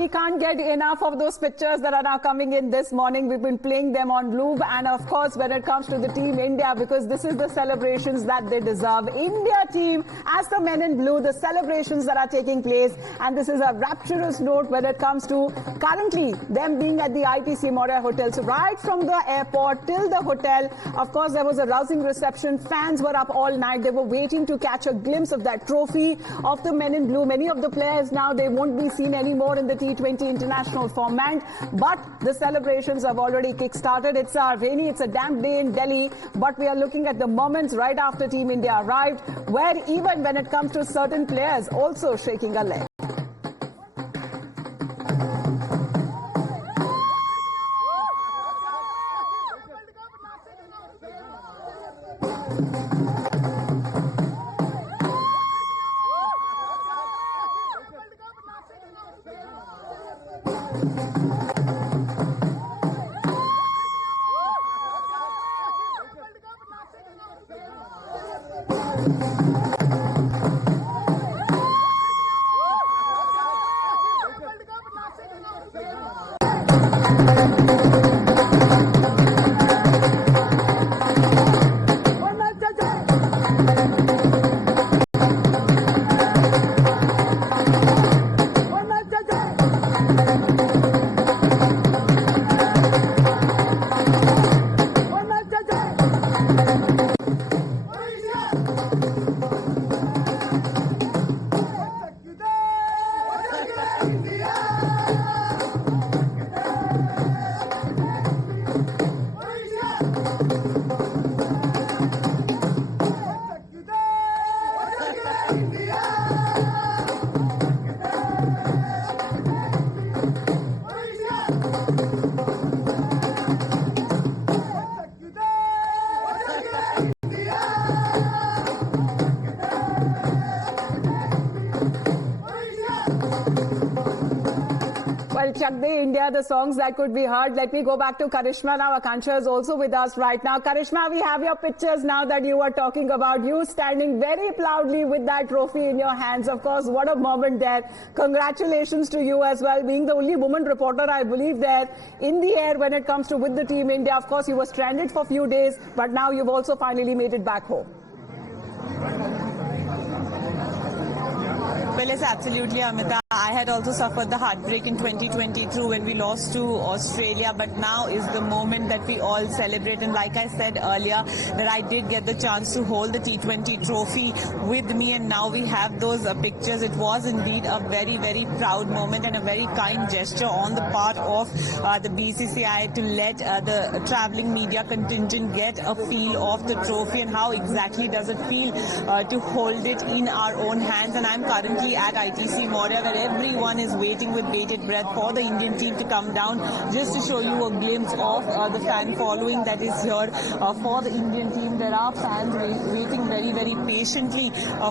We can't get enough of those pictures that are now coming in this morning. We've been playing them on loop, and of course when it comes to the Team India, because this is the celebrations that they deserve. India team, as the men in blue, the celebrations that are taking place, and this is a rapturous note when it comes to currently them being at the ITC Moria Hotel. So right from the airport till the hotel, of course there was a rousing reception. Fans were up all night. They were waiting to catch a glimpse of that trophy of the men in blue. Many of the players now, they won't be seen anymore in the T20 international format, but the celebrations have already kick-started. It's a damp day in Delhi, but we are looking at the moments right after Team India arrived, where even when it comes to certain players also shaking a leg. Well, Chak De India, the songs that could be heard. Let me go back to Karishma now. Akansha is also with us right now. Karishma, we have your pictures now that you were talking about. You standing very proudly with that trophy in your hands. Of course, what a moment there. Congratulations to you as well, being the only woman reporter, I believe, there in the air when it comes to with the Team India. Of course, you were stranded for a few days, but now you've also finally made it back home. Well, yes, absolutely, Amita. I had also suffered the heartbreak in 2022 when we lost to Australia, but now is the moment that we all celebrate. And like I said earlier, that I did get the chance to hold the T20 trophy with me, and now we have those pictures. It was indeed a very, very proud moment and a very kind gesture on the part of the BCCI to let the travelling media contingent get a feel of the trophy and how exactly does it feel to hold it in our own hands. And I'm currently at ITC Moria, where everyone is waiting with bated breath for the Indian team to come down, just to show you a glimpse of the fan following that is here for the Indian team. There are fans waiting very, very patiently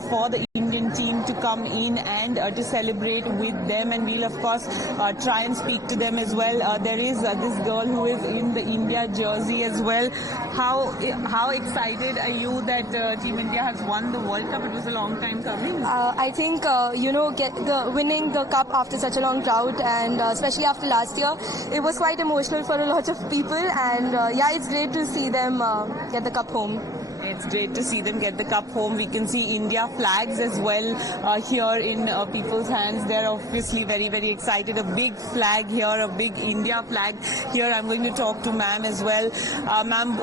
for the Indian team to come in and to celebrate with them, and we'll of course try and speak to them as well. There is this girl who is in the India jersey as well. How excited are you that Team India has won the World Cup? It was a long time coming. I think winning the cup after such a long drought, and especially after last year, it was quite emotional for a lot of people, and yeah, it's great to see them get the cup home. It's great to see them get the cup home. We can see India flags as well here in people's hands. They're obviously very, very excited. A big flag here, a big India flag here. I'm going to talk to ma'am as well. Ma'am,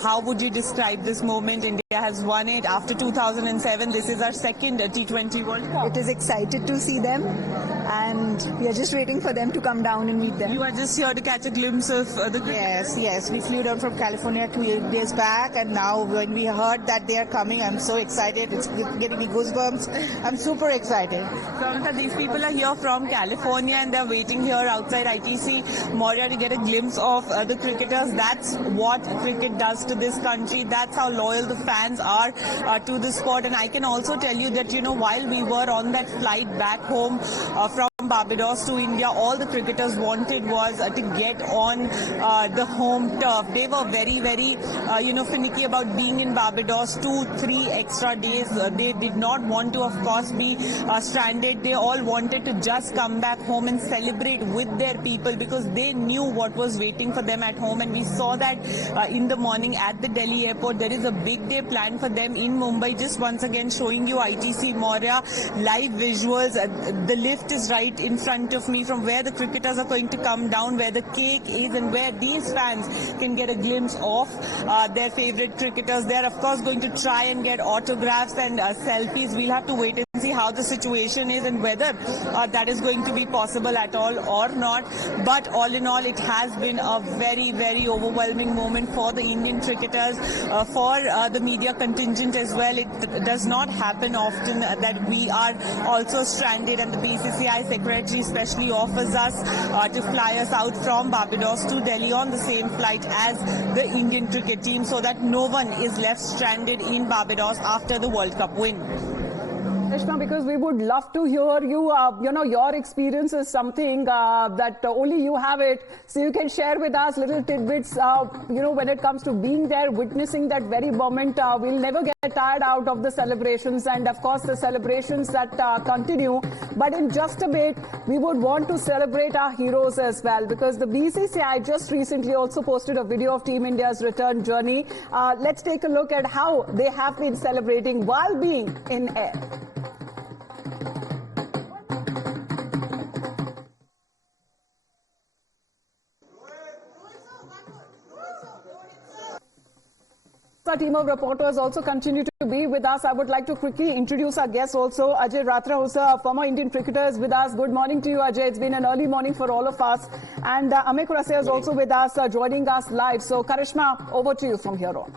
how would you describe this moment? India has won it after 2007. This is our second T20 World Cup. It is excited to see them, and we are just waiting for them to come down and meet them. You are just here to catch a glimpse of the... Yes. We flew down from California 2 days back, and now when we heard that they are coming, I'm so excited. It's getting me goosebumps. I'm super excited. So, Amita, these people are here from California, and they're waiting here outside ITC Moria to get a glimpse of the cricketers. That's what cricket does to this country. That's how loyal the fans are to the sport. And I can also tell you that, while we were on that flight back home from Barbados to India, all the cricketers wanted was to get on the home turf. They were very, very, finicky about being in Barbados 2-3 extra days. They did not want to, of course, be stranded. They all wanted to just come back home and celebrate with their people because they knew what was waiting for them at home. And we saw that in the morning at the Delhi airport. There is a big day planned for them in Mumbai. Just once again showing you ITC Maurya live visuals. The lift is right in front of me from where the cricketers are going to come down, where the cake is and where these fans can get a glimpse of their favorite cricketers. They're of course going to try and get autographs and selfies. We'll have to wait and see how the situation is and whether that is going to be possible at all or not. But all in all, it has been a very, very overwhelming moment for the Indian cricketers, for the media contingent as well. It does not happen often that we are also stranded, and the BCCI secretary especially offers us to fly us out from Barbados to Delhi on the same flight as the Indian cricket team so that no one is left stranded in Barbados after the World Cup win. Karishma, because we would love to hear you, your experience is something that only you have it. So you can share with us little tidbits, when it comes to being there, witnessing that very moment. We'll never get tired out of the celebrations and, of course, the celebrations that continue. But in just a bit, we would want to celebrate our heroes as well, because the BCCI just recently also posted a video of Team India's return journey. Let's take a look at how they have been celebrating while being in air. Our team of reporters also continue to be with us. I would like to quickly introduce our guests also. Ajay Ratra, who's a former Indian cricketer, is with us. Good morning to you, Ajay. It's been an early morning for all of us. And Amey Khurassia is also with us, joining us live. So, Karishma, over to you from here on.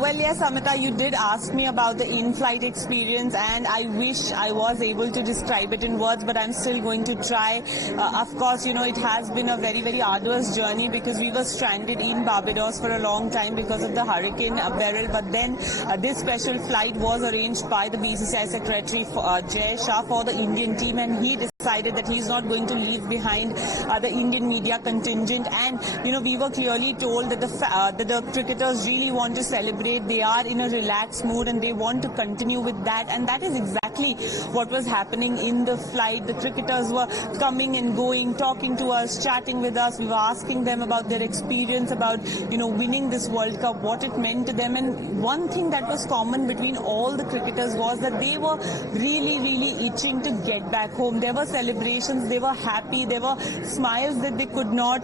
Well, yes, Amita, you did ask me about the in-flight experience, and I wish I was able to describe it in words, but I'm still going to try. Of course, it has been a very, very arduous journey because we were stranded in Barbados for a long time because of the Hurricane Beryl, but then this special flight was arranged by the BCCI Secretary Jay Shah for the Indian team, and he decided that he's not going to leave behind the Indian media contingent. And, we were clearly told that the cricketers really want to celebrate. They are in a relaxed mood and they want to continue with that. And that is exactly what was happening in the flight. The cricketers were coming and going, talking to us, chatting with us. We were asking them about their experience, about, winning this World Cup, what it meant to them. And one thing that was common between all the cricketers was that they were really, really itching to get back home. There were celebrations, they were happy, there were smiles that they could not,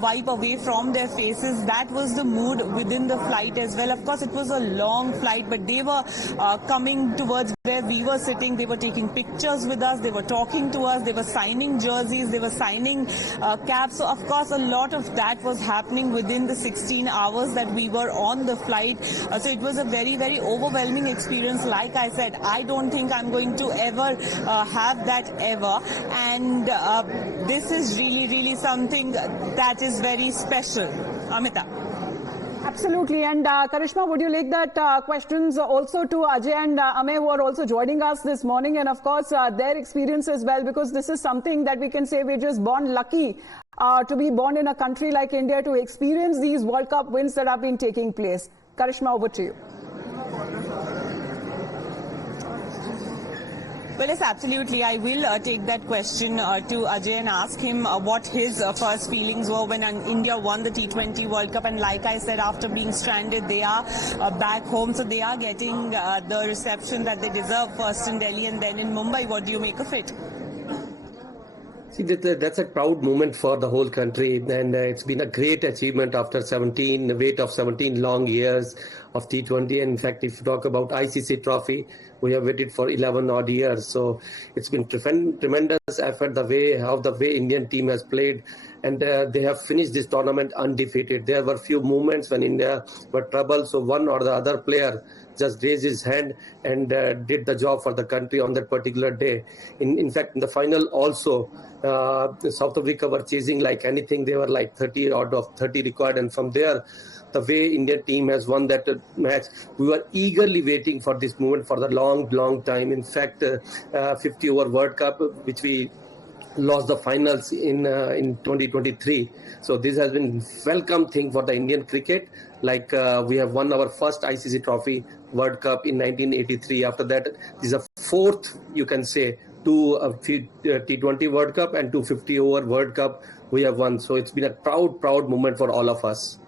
wipe away from their faces. That was the mood within the flight as well. Of course, it was a long flight, but they were coming towards where we were sitting. They were taking pictures with us, they were talking to us, they were signing jerseys, they were signing caps. So, of course, a lot of that was happening within the 16 hours that we were on the flight. So it was a very, very overwhelming experience. Like I said, I don't think I'm going to ever have that ever. And this is really, really something that is very special. Amita. Absolutely. And Karishma, would you like that questions also to Ajay and Amey, who are also joining us this morning, and of course their experience as well, because this is something that we can say we're just born lucky to be born in a country like India to experience these World Cup wins that have been taking place. Karishma, over to you. Well, yes, absolutely. I will take that question to Ajay and ask him what his first feelings were when India won the T20 World Cup. And like I said, after being stranded, they are back home. So they are getting the reception that they deserve, first in Delhi and then in Mumbai. What do you make of it? See, that's a proud moment for the whole country, and it's been a great achievement after the wait of 17 long years of T20. And in fact, if you talk about ICC trophy, we have waited for 11 odd years. So it's been tremendous effort, the way Indian team has played, and they have finished this tournament undefeated. There were few moments when India were troubled, so one or the other player just raised his hand and did the job for the country on that particular day. In fact, in the final also, South Africa were chasing like anything. They were like 30 out of 30 required, and from there the way Indian team has won that match. We were eagerly waiting for this moment for the long time. In fact, 50-over World Cup, which we lost the finals in 2023. So this has been welcome thing for the Indian cricket. Like we have won our first ICC trophy World Cup in 1983. After that, this is a fourth, you can say, two T20 World Cup and 250-over World Cup we have won. So it's been a proud moment for all of us.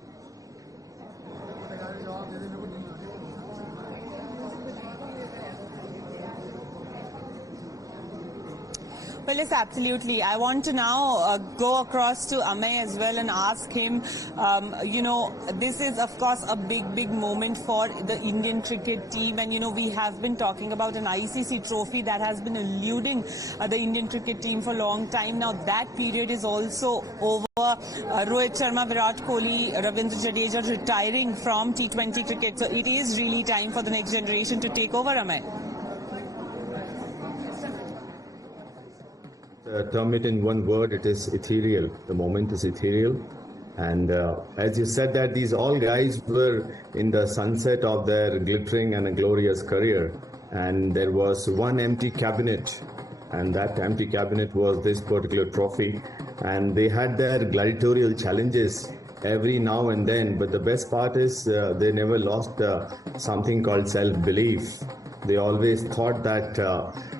Well, yes, absolutely. I want to now go across to Amey as well and ask him, this is, of course, a big moment for the Indian cricket team. And, we have been talking about an ICC trophy that has been eluding the Indian cricket team for a long time. Now, that period is also over. Rohit Sharma, Virat Kohli, Ravindra Jadeja retiring from T20 cricket. So it is really time for the next generation to take over, Amey. Term it in one word, it is ethereal. The moment is ethereal. And as you said that these all guys were in the sunset of their glittering and a glorious career. And there was one empty cabinet. And that empty cabinet was this particular trophy. And they had their gladiatorial challenges every now and then. But the best part is they never lost something called self-belief. They always thought that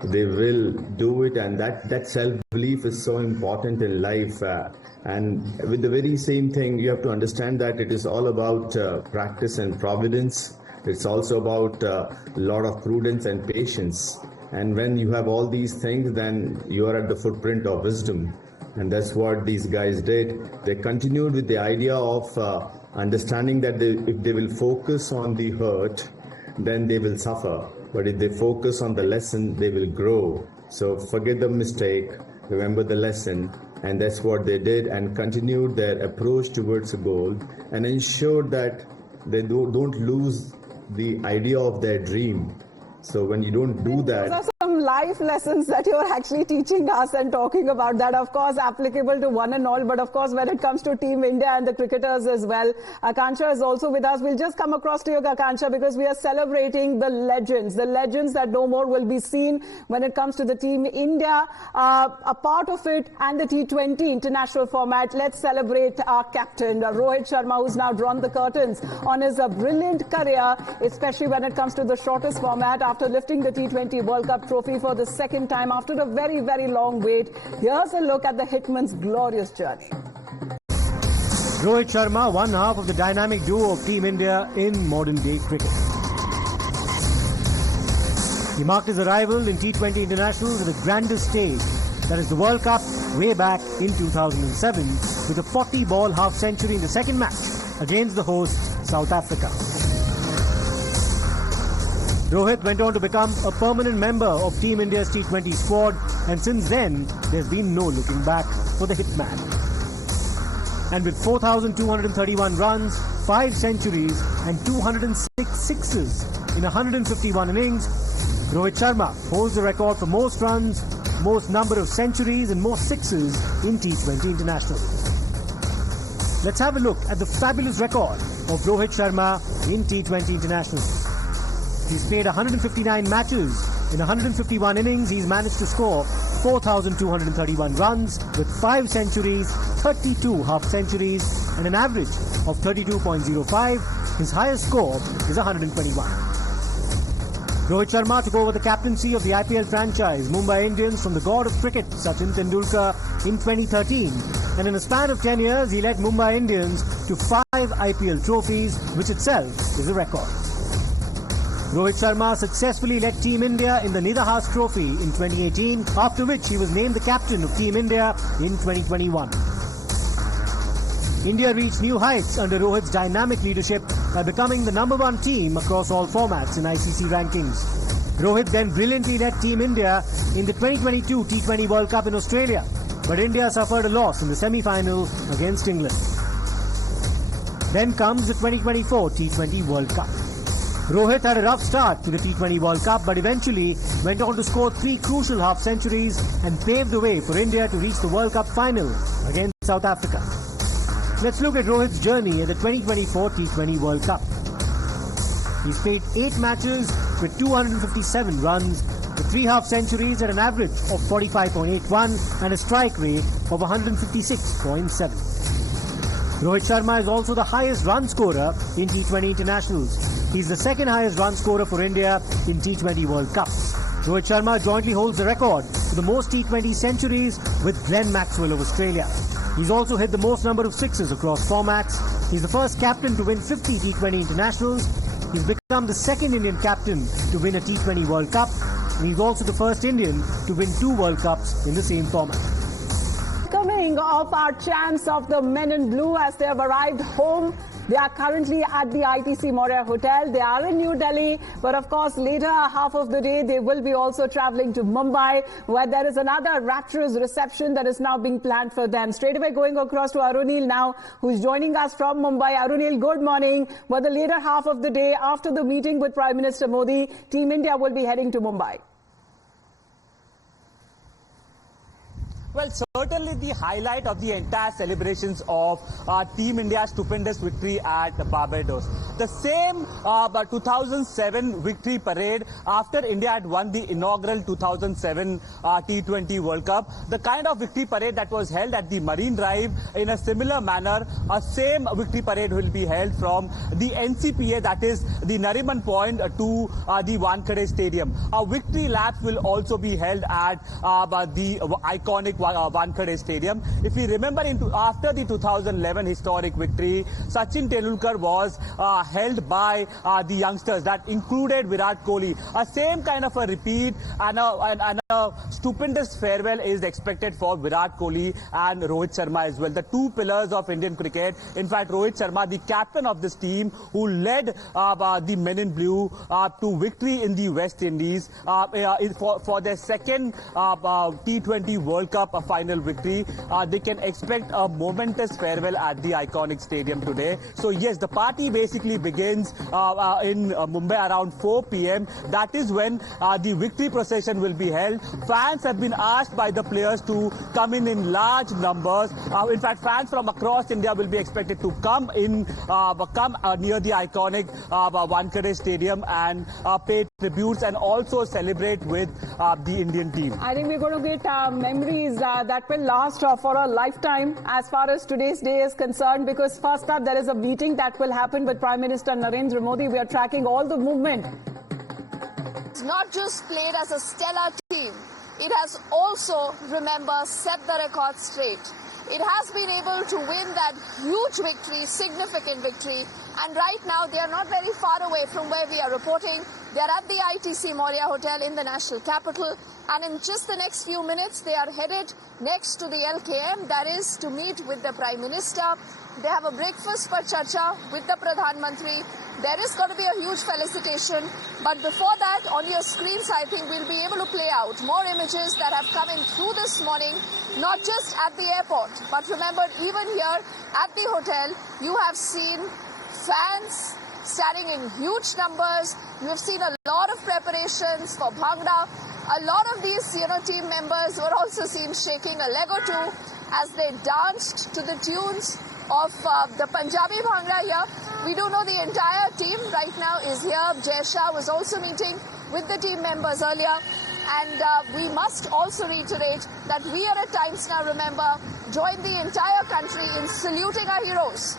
they will do it, and that self-belief is so important in life. And with the very same thing, you have to understand that it is all about practice and providence. It's also about a lot of prudence and patience. And when you have all these things, then you are at the footprint of wisdom. And that's what these guys did. They continued with the idea of understanding that if they will focus on the hurt, then they will suffer. But if they focus on the lesson, they will grow. So forget the mistake, remember the lesson, and that's what they did, and continued their approach towards a goal and ensured that they don't lose the idea of their dream. So when you don't do that... Those are some life lessons that you're actually teaching us and talking about that, of course, applicable to one and all. But of course, when it comes to Team India and the cricketers as well, Akansha is also with us. We'll just come across to you, Akansha, because we are celebrating the legends that no more will be seen when it comes to the Team India. A part of it and the T20 international format. Let's celebrate our captain, Rohit Sharma, who's now drawn the curtains on his brilliant career, especially when it comes to the shortest format, after lifting the T20 World Cup trophy for the second time after a very long wait. Here's a look at the Hitman's glorious journey. Rohit Sharma, one half of the dynamic duo of Team India in modern day cricket. He marked his arrival in T20 internationals at the grandest stage, that is the World Cup, way back in 2007, with a 40-ball half-century in the second match against the host South Africa. Rohit went on to become a permanent member of Team India's T20 squad, and since then, there's been no looking back for the Hitman. And with 4,231 runs, 5 centuries and 206 sixes in 151 innings, Rohit Sharma holds the record for most runs, most number of centuries and most sixes in T20 international. Let's have a look at the fabulous record of Rohit Sharma in T20 international. He's played 159 matches. In 151 innings, he's managed to score 4,231 runs with 5 centuries, 32 half-centuries and an average of 32.05. His highest score is 121. Rohit Sharma took over the captaincy of the IPL franchise Mumbai Indians from the god of cricket Sachin Tendulkar in 2013. And in a span of 10 years, he led Mumbai Indians to 5 IPL trophies, which itself is a record. Rohit Sharma successfully led Team India in the Nidahas Trophy in 2018, after which he was named the captain of Team India in 2021. India reached new heights under Rohit's dynamic leadership by becoming the #1 team across all formats in ICC rankings. Rohit then brilliantly led Team India in the 2022 T20 World Cup in Australia, but India suffered a loss in the semi-final against England. Then comes the 2024 T20 World Cup. Rohit had a rough start to the T20 World Cup, but eventually went on to score 3 crucial half-centuries and paved the way for India to reach the World Cup final against South Africa. let's look at Rohit's journey at the 2024 T20 World Cup. He's played 8 matches with 257 runs, with 3 half centuries at an average of 45.81 and a strike rate of 156.7. Rohit Sharma is also the highest run scorer in T20 internationals. He's the second highest run scorer for India in T20 World Cups. Rohit Sharma jointly holds the record for the most T20 centuries with Glenn Maxwell of Australia. He's also hit the most number of sixes across formats. He's the first captain to win 50 T20 internationals. He's become the second Indian captain to win a T20 World Cup. And he's also the first Indian to win 2 World Cups in the same format. Coming of our champs of the men in blue as they have arrived home. They are currently at the ITC Moria Hotel. They are in New Delhi, but of course later half of the day they will be also travelling to Mumbai, where there is another rapturous reception that is now being planned for them. Straight away going across to Arunil now, who is joining us from Mumbai. Arunil, good morning. But the later half of the day, after the meeting with Prime Minister Modi, Team India will be heading to Mumbai. Well, certainly the highlight of the entire celebrations of Team India's stupendous victory at Barbados. The same 2007 victory parade after India had won the inaugural 2007 T20 World Cup. The kind of victory parade that was held at the Marine Drive in a similar manner, a same victory parade will be held from the NCPA, that is the Nariman Point, to the Wankhede Stadium. A victory lap will also be held at the iconic Wankhede Stadium. If we remember, after the 2011 historic victory, Sachin Tendulkar was held by the youngsters. That included Virat Kohli. A same kind of a repeat and a stupendous farewell is expected for Virat Kohli and Rohit Sharma as well. The 2 pillars of Indian cricket. In fact, Rohit Sharma, the captain of this team, who led the men in blue to victory in the West Indies for their second T20 World Cup final victory. They can expect a momentous farewell at the iconic stadium today. So yes, the party basically begins in Mumbai around 4 p.m. That is when the victory procession will be held. Fans have been asked by the players to come in large numbers. In fact, fans from across India will be expected to come near the iconic Wankhede Stadium and pay tributes and also celebrate with the Indian team. I think we're going to get memories that will last for a lifetime as far as today's day is concerned, because first up there is a meeting that will happen with Prime Minister Narendra Modi. We are tracking all the movement. It's not just played as a stellar team, it has also, remember, set the record straight. It has been able to win that huge victory, significant victory, and right now they are not very far away from where we are reporting. They are at the ITC Moria Hotel in the national capital, and in just the next few minutes they are headed next to the LKM, that is to meet with the Prime Minister. They have a breakfast for Charcha with the Pradhan Mantri. There is going to be a huge felicitation, but before that, on your screens, I think we'll be able to play out more images that have come in through this morning, not just at the airport, but remember, even here at the hotel, you have seen fans standing in huge numbers. You have seen a lot of preparations for Bhangra. A lot of these, team members were also seen shaking a leg or two as they danced to the tunes of the Punjabi Bhangra here. We do know the entire team right now is here. Jai Shah was also meeting with the team members earlier. And we must also reiterate that we are at times now, remember, join the entire country in saluting our heroes.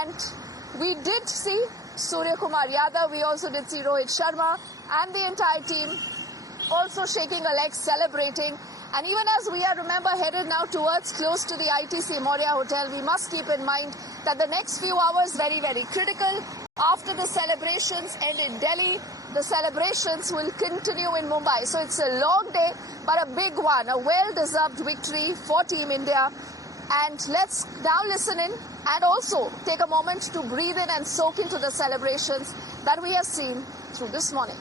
And we did see Surya Kumar Yadav, we also did see Rohit Sharma and the entire team also shaking a leg, celebrating. And even as we are, remember, headed now towards close to the ITC Moria Hotel, we must keep in mind that the next few hours very, very critical. After the celebrations end in Delhi, the celebrations will continue in Mumbai. So it's a long day, but a big one, a well-deserved victory for Team India. And let's now listen in and also take a moment to breathe in and soak into the celebrations that we have seen through this morning.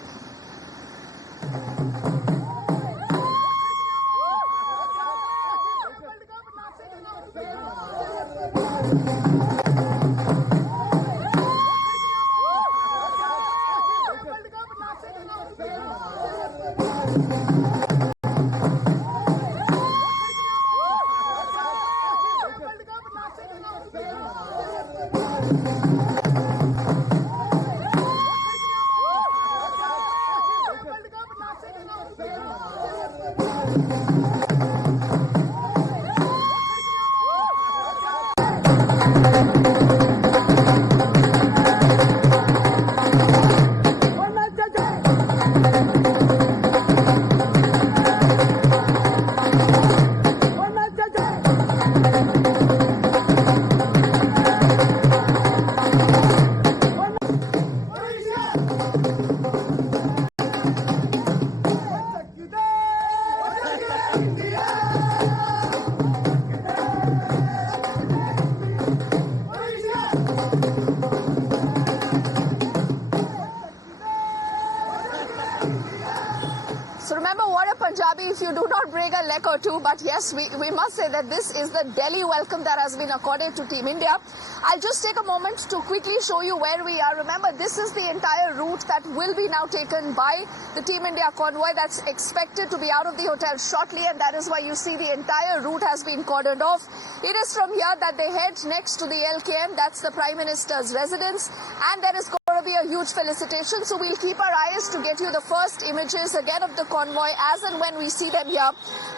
So remember, what a Punjabi if you do not break a leg or two. But yes, we must say that this is the Delhi welcome that has been accorded to Team India. I'll just take a moment to quickly show you where we are. Remember, this is the entire route that will be now taken by the Team India convoy that's expected to be out of the hotel shortly, and that is why you see the entire route has been cordoned off. It is from here that they head next to the LKM, that's the Prime Minister's residence, and there is going to be a huge felicitation. So we'll keep our eyes to get you the first images again of the convoy as and when we see them here.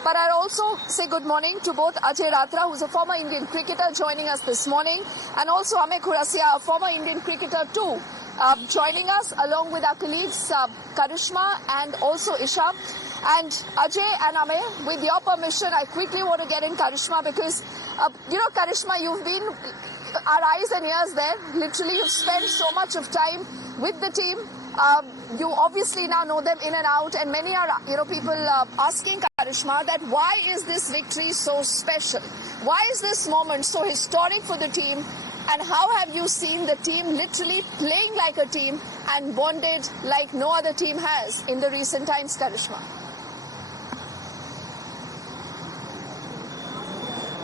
But I'll also say good morning to both Ajay Ratra, who's a former Indian cricketer, joining us this morning, and also Ame Khurasia, a former Indian cricketer too, joining us along with our colleagues Karishma and also Isha. And Ajay and Ame, with your permission, I quickly want to get in Karishma because, Karishma, you've been our eyes and ears there. Literally, you've spent so much of time with the team. You obviously now know them in and out, and many are, people asking Karishma that why is this victory so special? Why is this moment so historic for the team? And how have you seen the team literally playing like a team and bonded like no other team has in the recent times, Karishma?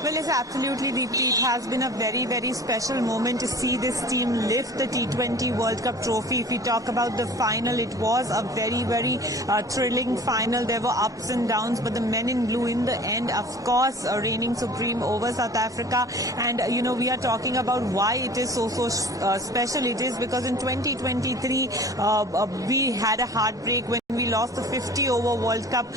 Well, yes, absolutely, Deepti. It has been a very, very special moment to see this team lift the T20 World Cup trophy. If we talk about the final, it was a very, very thrilling final. There were ups and downs, but the men in blue in the end, of course, reigning supreme over South Africa. And, we are talking about why it is so special. It is because in 2023, we had a heartbreak when we lost the 50-over World Cup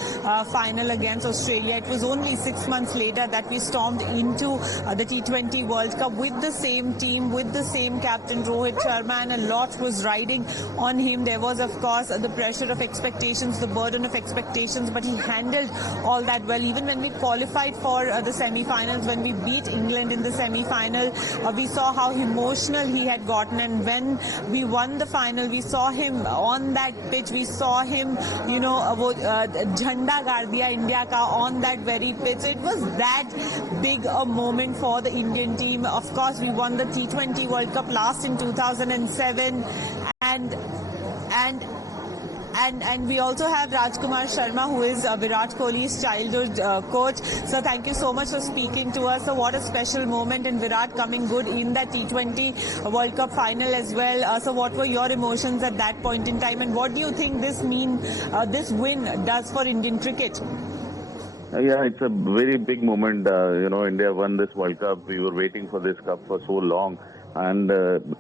final against Australia. It was only 6 months later that we stormed into the T20 World Cup with the same team, with the same captain Rohit Sharma, and a lot was riding on him. There was, of course, the pressure of expectations, the burden of expectations, but he handled all that well. Even when we qualified for the semi-finals, when we beat England in the semi-final, we saw how emotional he had gotten, and when we won the final, we saw him on that pitch. We saw him, Jhanda gaar diya India ka on that very pitch. It was that big a moment for the Indian team. Of course, we won the T20 World Cup last in 2007, and we also have Rajkumar Sharma, who is Virat Kohli's childhood coach. So thank you so much for speaking to us. So what a special moment, and Virat coming good in that T20 World Cup final as well. So what were your emotions at that point in time, and what do you think this win does for Indian cricket? Yeah, it's a very big moment. India won this World Cup. We were waiting for this cup for so long, and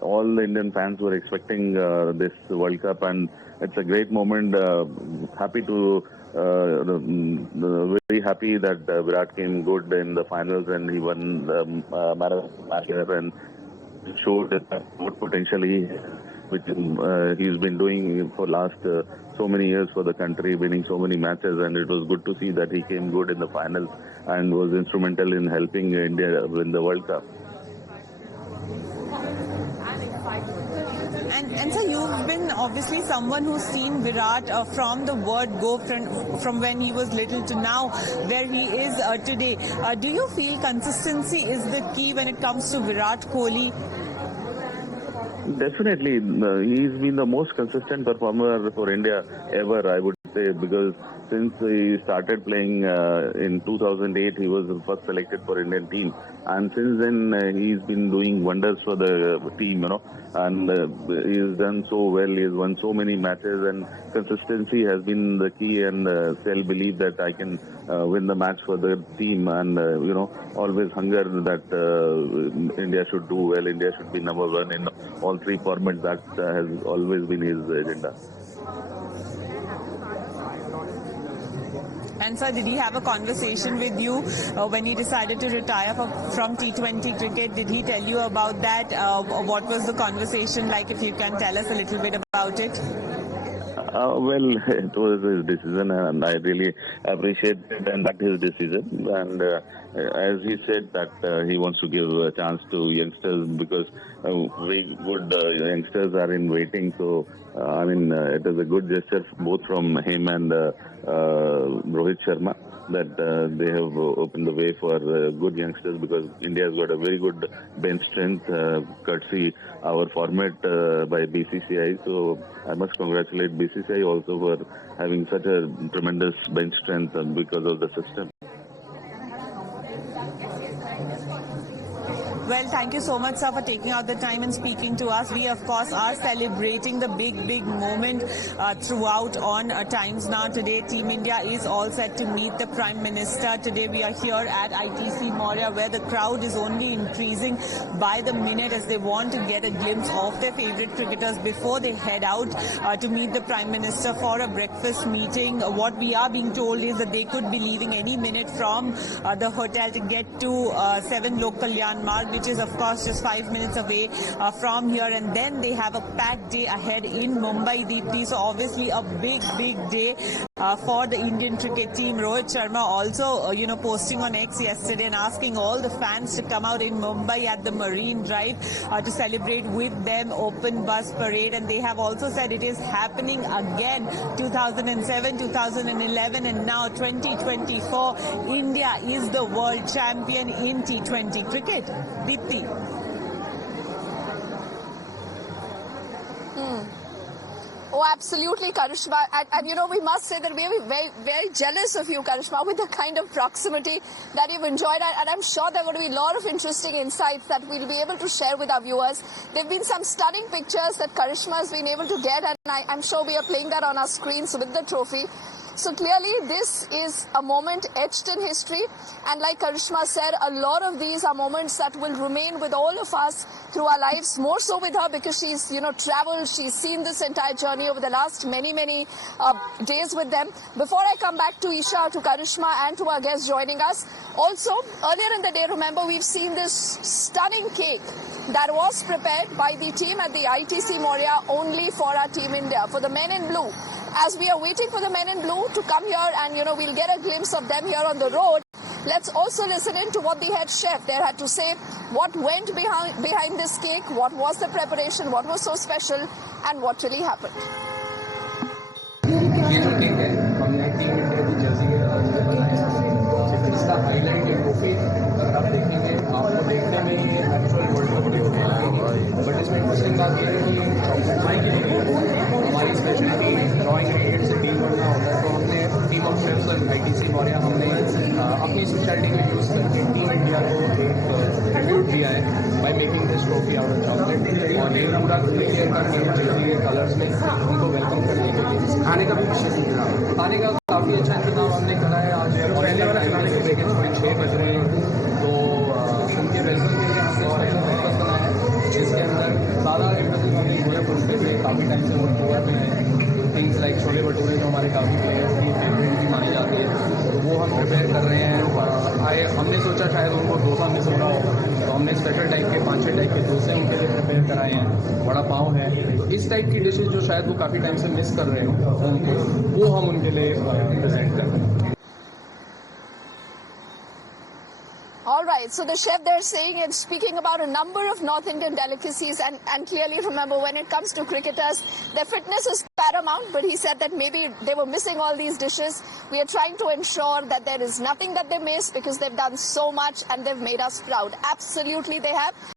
all the Indian fans were expecting this World Cup, and it's a great moment. Very happy that Virat came good in the finals and he won the match here and showed what potentially which he's been doing for last so many years for the country, winning so many matches, and it was good to see that he came good in the finals and was instrumental in helping India win the World Cup. And so you've been obviously someone who's seen Virat from the word go, from when he was little to now where he is today. Do you feel consistency is the key when it comes to Virat Kohli? Definitely. He's been the most consistent performer for India ever, I would say, because since he started playing in 2008, he was first selected for Indian team. And since then, he's been doing wonders for the team, and he's done so well. He's won so many matches, and consistency has been the key, and self-belief that I can win the match for the team, and, always hunger that India should do well. India should be number one in all three formats. That has always been his agenda. And sir, did he have a conversation with you when he decided to retire from T20 cricket? Did he tell you about that? What was the conversation like, if you can tell us a little bit about it? Well, it was his decision, and I really appreciate it, and that his decision. And as he said that he wants to give a chance to youngsters, because very good youngsters are in waiting. So it is a good gesture both from him and Rohit Sharma that they have opened the way for good youngsters, because India has got a very good bench strength, courtesy our format by BCCI. So I must congratulate BCCI also for having such a tremendous bench strength because of the system. Well, thank you so much, sir, for taking out the time and speaking to us. We, of course, are celebrating the big moment throughout on Times Now. Today, Team India is all set to meet the Prime Minister. Today, we are here at ITC Maurya, where the crowd is only increasing by the minute as they want to get a glimpse of their favourite cricketers before they head out to meet the Prime Minister for a breakfast meeting. What we are being told is that they could be leaving any minute from the hotel to get to 7 Lok Kalyan Marg, which is of course just 5 minutes away from here, and then they have a packed day ahead in Mumbai, Deepti. So obviously a big day for the Indian cricket team. Rohit Sharma also posting on X yesterday and asking all the fans to come out in Mumbai at the Marine Drive to celebrate with them, open bus parade, and they have also said it is happening again. 2007, 2011 and now 2024. India is the world champion in T20 cricket. Deepti. Oh, absolutely, Karishma. And we must say that we are very, very jealous of you, Karishma, with the kind of proximity that you've enjoyed. And I'm sure there are going to be a lot of interesting insights that we'll be able to share with our viewers. There have been some stunning pictures that Karishma has been able to get, and I'm sure we are playing that on our screens with the trophy. So clearly, this is a moment etched in history. And like Karishma said, a lot of these are moments that will remain with all of us through our lives, more so with her because she's, traveled, she's seen this entire journey over the last many days with them. Before I come back to Isha, to Karishma and to our guests joining us, also, earlier in the day, remember, we've seen this stunning cake that was prepared by the team at the ITC Maurya only for our Team India, for the men in blue. As we are waiting for the men in blue to come here and, we'll get a glimpse of them here on the road, let's also listen in to what the head chef there had to say, what went behind this cake, what was the preparation, what was so special, and what really happened. ये जो cake है हमने team India की Jersey के बनाया है। इसका highlight है ट्रॉफी। अगर आप देखेंगे आपको देखने में ये एक्चुअल वर्ल्ड कप की होने लगेगी, बट इसमें इंटरेस्टिंग बात ये है कि चॉकलेट के लिए हमारी स्पेशलिटी ड्राइंग क्रिकेट से टीम बनना होता है। तो हमने टीम ऑफ शेफ्स और ITC मौर्या हमने अपनी स्पेशलिटी को यूज़ करके टीम इंडिया को एक ट्रिब्यूट दिया है by making this trophy out of chocolate. और ये पूरा क्रिकेट का जर्सी के कलर्स में उनको वेलकम करने के लिए खाने का भी खाने का काफ़ी अच्छा इंतजाम हमने करा है। आज पहले वाला खाने के ब्रेक 6 बज रहे हैं, तो उनके वेलकम के लिए हमने स्पेशल ब्रेकफास्ट बनाया है, जिसके अंदर सारा इंटरेस्टिंग हमने गोया पुरुष से काफ़ी टाइम से वर्क हुआ है। थिंग्स लाइक छोले भटूरे जो हमारे काफ़ी प्लेयर्स की फेवरेट भी मानी जाती है, तो वो हम प्रिपेयर कर रहे हैं। हमने सोचा शायद उनको डोसा मिस हो रहा हो, तो हमने स्पेशल टाइप के 5-6 टाइप के डोसे उनके लिए प्रिपेयर कराए हैं। बड़ा पाव है, तो इस टाइप की डिशेज जो शायद वो काफ़ी टाइम से मिस कर रहे हो उनको, वो हम उनके लिए प्रेजेंट कर रहे हैं। All right, so the chef they're saying and speaking about a number of North Indian delicacies, and clearly remember when it comes to cricketers, their fitness is paramount, but he said that maybe they were missing all these dishes. We are trying to ensure that there is nothing that they miss because they've done so much and they've made us proud. Absolutely they have.